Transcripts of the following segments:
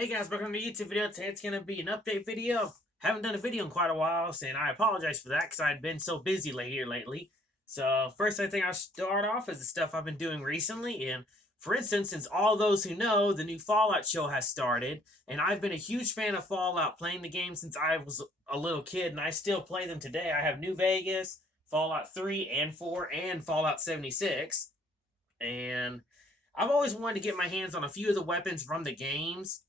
Hey guys, welcome to the YouTube video. Today it's going to be an update video. Haven't done a video in quite a while, and I apologize for that because I've been so busy lately. So first thing I'll start off is the stuff I've been doing recently. And for instance, since all those who know, the new Fallout show has started, and I've been a huge fan of Fallout, playing the game since I was a little kid, and I still play them today. I have New Vegas, Fallout 3 and 4, and Fallout 76. And I've always wanted to get my hands on a few of the weapons from the games.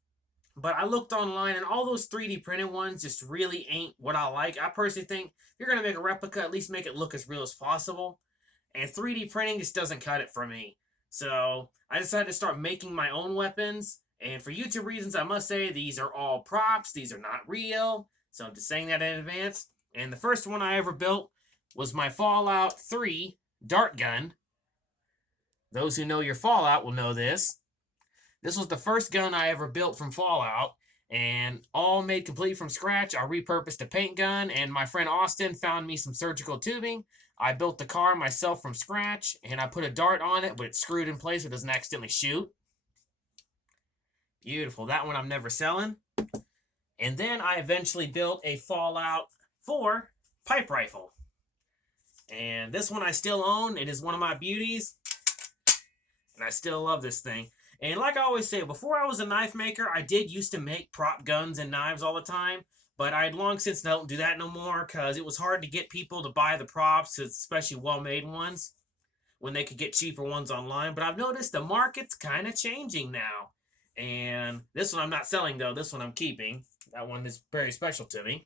But I looked online, and all those 3D printed ones just really ain't what I like. I personally think if you're going to make a replica, at least make it look as real as possible. And 3D printing just doesn't cut it for me. So I decided to start making my own weapons. And for YouTube reasons, I must say these are all props. These are not real. So I'm just saying that in advance. And the first one I ever built was my Fallout 3 dart gun. Those who know your Fallout will know this. This was the first gun I ever built from Fallout, and all made complete from scratch. I repurposed a paint gun, and my friend Austin found me some surgical tubing. I built the car myself from scratch, and I put a dart on it, but it's screwed in place so it doesn't accidentally shoot. Beautiful. That one I'm never selling. And then I eventually built a Fallout 4 pipe rifle. And this one I still own. It is one of my beauties, and I still love this thing. And like I always say, before I was a knife maker, I did used to make prop guns and knives all the time. But I had long since don't do that no more because it was hard to get people to buy the props, especially well-made ones, when they could get cheaper ones online. But I've noticed the market's kind of changing now. And this one I'm not selling, though. This one I'm keeping. That one is very special to me.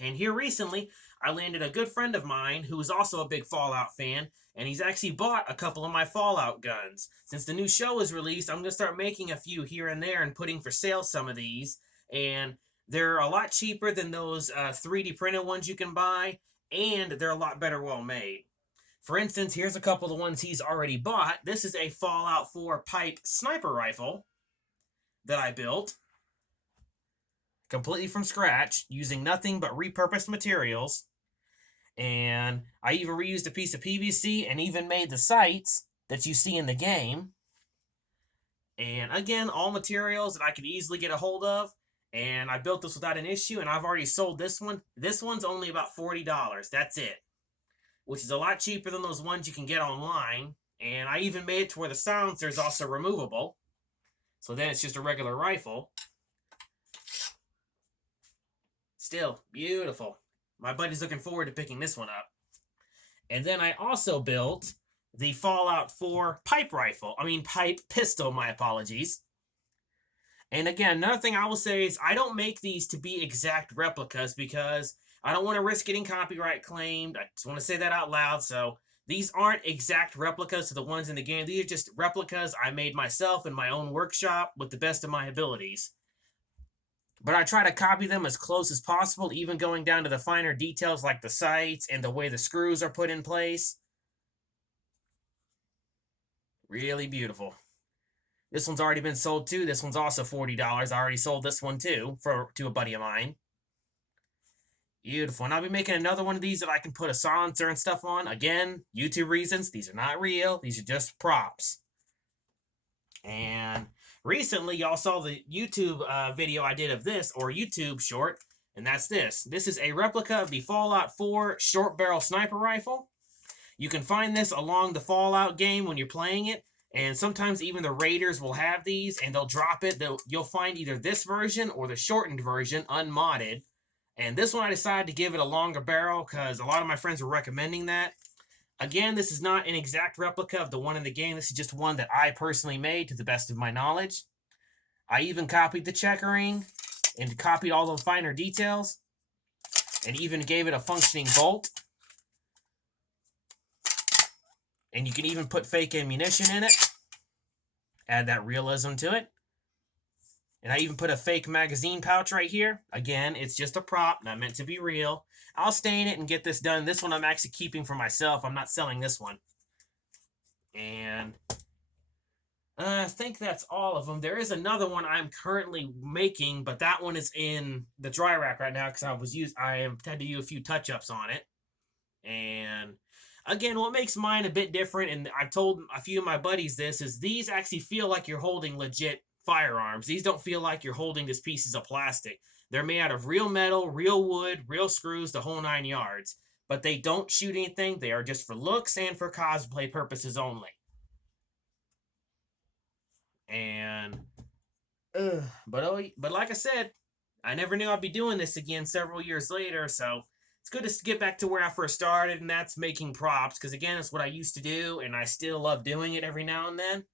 And here recently, I landed a good friend of mine who is also a big Fallout fan, and he's actually bought a couple of my Fallout guns. Since the new show is released, I'm going to start making a few here and there and putting for sale some of these. And they're a lot cheaper than those 3D printed ones you can buy, and they're a lot better well made. For instance, here's a couple of the ones he's already bought. This is a Fallout 4 pipe sniper rifle that I built completely from scratch, using nothing but repurposed materials. And I even reused a piece of PVC and even made the sights that you see in the game. And again, all materials that I could easily get a hold of. And I built this without an issue, and I've already sold this one. This one's only about $40. That's it. Which is a lot cheaper than those ones you can get online. And I even made it to where the silencer is also removable. So then it's just a regular rifle. Still beautiful. My buddy's looking forward to picking this one up. And then I also built the Fallout 4 pipe pistol, my apologies. And again, another thing I will say is I don't make these to be exact replicas because I don't want to risk getting copyright claimed. I just want to say that out loud. So these aren't exact replicas to the ones in the game. These are just replicas I made myself in my own workshop with the best of my abilities. But I try to copy them as close as possible, even going down to the finer details like the sights and the way the screws are put in place. Really beautiful. This one's already been sold too. This one's also $40. I already sold this one too to a buddy of mine. Beautiful. And I'll be making another one of these that I can put a silencer and stuff on. Again, YouTube reasons. These are not real. These are just props. And recently, y'all saw the YouTube video I did of this, or YouTube short, and that's this. This is a replica of the Fallout 4 short barrel sniper rifle. You can find this along the Fallout game when you're playing it, and sometimes even the raiders will have these, and they'll drop it. You'll find either this version or the shortened version, unmodded. And this one I decided to give it a longer barrel because a lot of my friends were recommending that. Again, this is not an exact replica of the one in the game. This is just one that I personally made to the best of my knowledge. I even copied the checkering and copied all the finer details and even gave it a functioning bolt. And you can even put fake ammunition in it. Add that realism to it. And I even put a fake magazine pouch right here. Again, it's just a prop, not meant to be real. I'll stain it and get this done. This one I'm actually keeping for myself. I'm not selling this one. And I think that's all of them. There is another one I'm currently making, but that one is in the dry rack right now because I had to do a few touch-ups on it. And again, what makes mine a bit different, and I've told a few of my buddies this, is these actually feel like you're holding legit firearms. These don't feel like you're holding just pieces of plastic. They're made out of real metal, real wood, real screws, the whole 9 yards. But they don't shoot anything. They are just for looks and for cosplay purposes only. And, but like I said, I never knew I'd be doing this again several years later, so it's good to get back to where I first started, and that's making props, because again, it's what I used to do, and I still love doing it every now and then.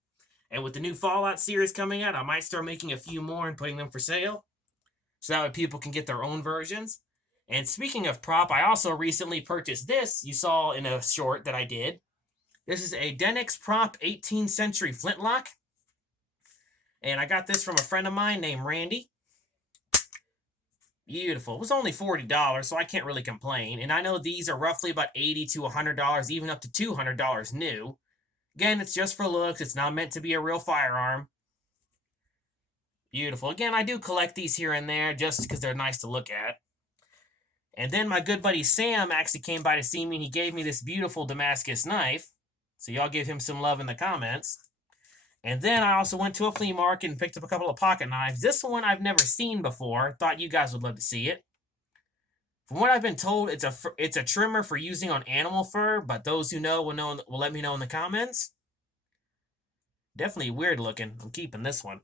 And with the new Fallout series coming out, I might start making a few more and putting them for sale, so that way people can get their own versions. And speaking of prop, I also recently purchased this, you saw in a short that I did. This is a Denix Prop 18th Century Flintlock. And I got this from a friend of mine named Randy. Beautiful. It was only $40, so I can't really complain. And I know these are roughly about $80 to $100, even up to $200 new. Again, it's just for looks. It's not meant to be a real firearm. Beautiful. Again, I do collect these here and there just because they're nice to look at. And then my good buddy Sam actually came by to see me, and he gave me this beautiful Damascus knife. So y'all give him some love in the comments. And then I also went to a flea market and picked up a couple of pocket knives. This one I've never seen before. Thought you guys would love to see it. From what I've been told, it's a trimmer for using on animal fur, but those who know will let me know in the comments. Definitely weird looking. I'm keeping this one.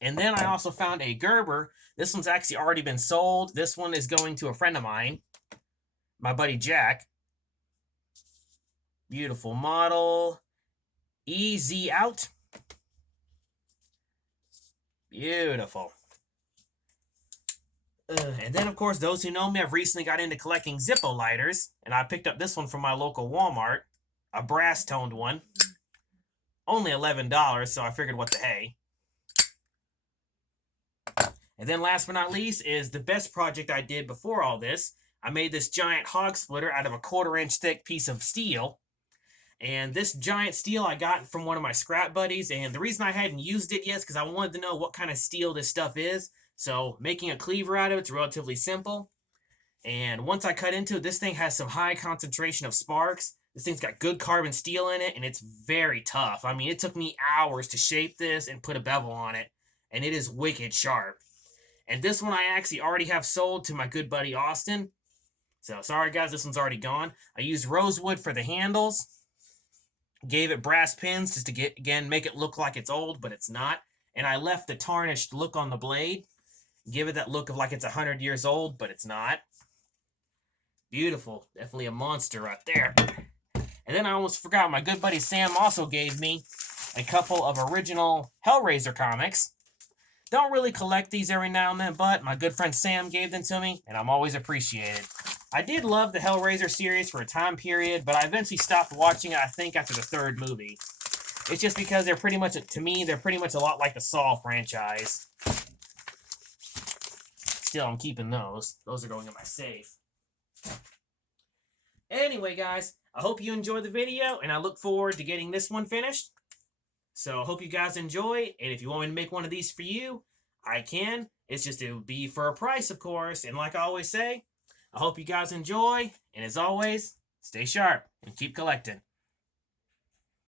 And then I also found a Gerber. This one's actually already been sold. This one is going to a friend of mine, my buddy Jack. Beautiful model. EZ out. Beautiful. And then, of course, those who know me, I've recently got into collecting Zippo lighters, and I picked up this one from my local Walmart, a brass-toned one. Only $11, so I figured what the hey. And then last but not least is the best project I did before all this. I made this giant hog splitter out of a 1/4-inch thick piece of steel. And this giant steel I got from one of my scrap buddies, and the reason I hadn't used it yet is because I wanted to know what kind of steel this stuff is. So making a cleaver out of it's relatively simple. And once I cut into it, this thing has some high concentration of sparks. This thing's got good carbon steel in it, and it's very tough. I mean, it took me hours to shape this and put a bevel on it, and it is wicked sharp. And this one I actually already have sold to my good buddy Austin. So sorry guys, this one's already gone. I used rosewood for the handles. Gave it brass pins just to make it look like it's old, but it's not. And I left the tarnished look on the blade. Give it that look of like it's 100 years old, but it's not. Beautiful. Definitely a monster right there. And then I almost forgot, my good buddy Sam also gave me a couple of original Hellraiser comics. Don't really collect these every now and then, but my good friend Sam gave them to me, and I'm always appreciated. I did love the Hellraiser series for a time period, but I eventually stopped watching it, I think, after the 3rd movie. It's just because they're pretty much, to me, they're pretty much a lot like the Saw franchise. Still, I'm keeping those. Those are going in my safe. Anyway, guys, I hope you enjoyed the video, and I look forward to getting this one finished. So I hope you guys enjoy, and if you want me to make one of these for you, I can. It's just it would be for a price, of course, and like I always say, I hope you guys enjoy, and as always, stay sharp and keep collecting.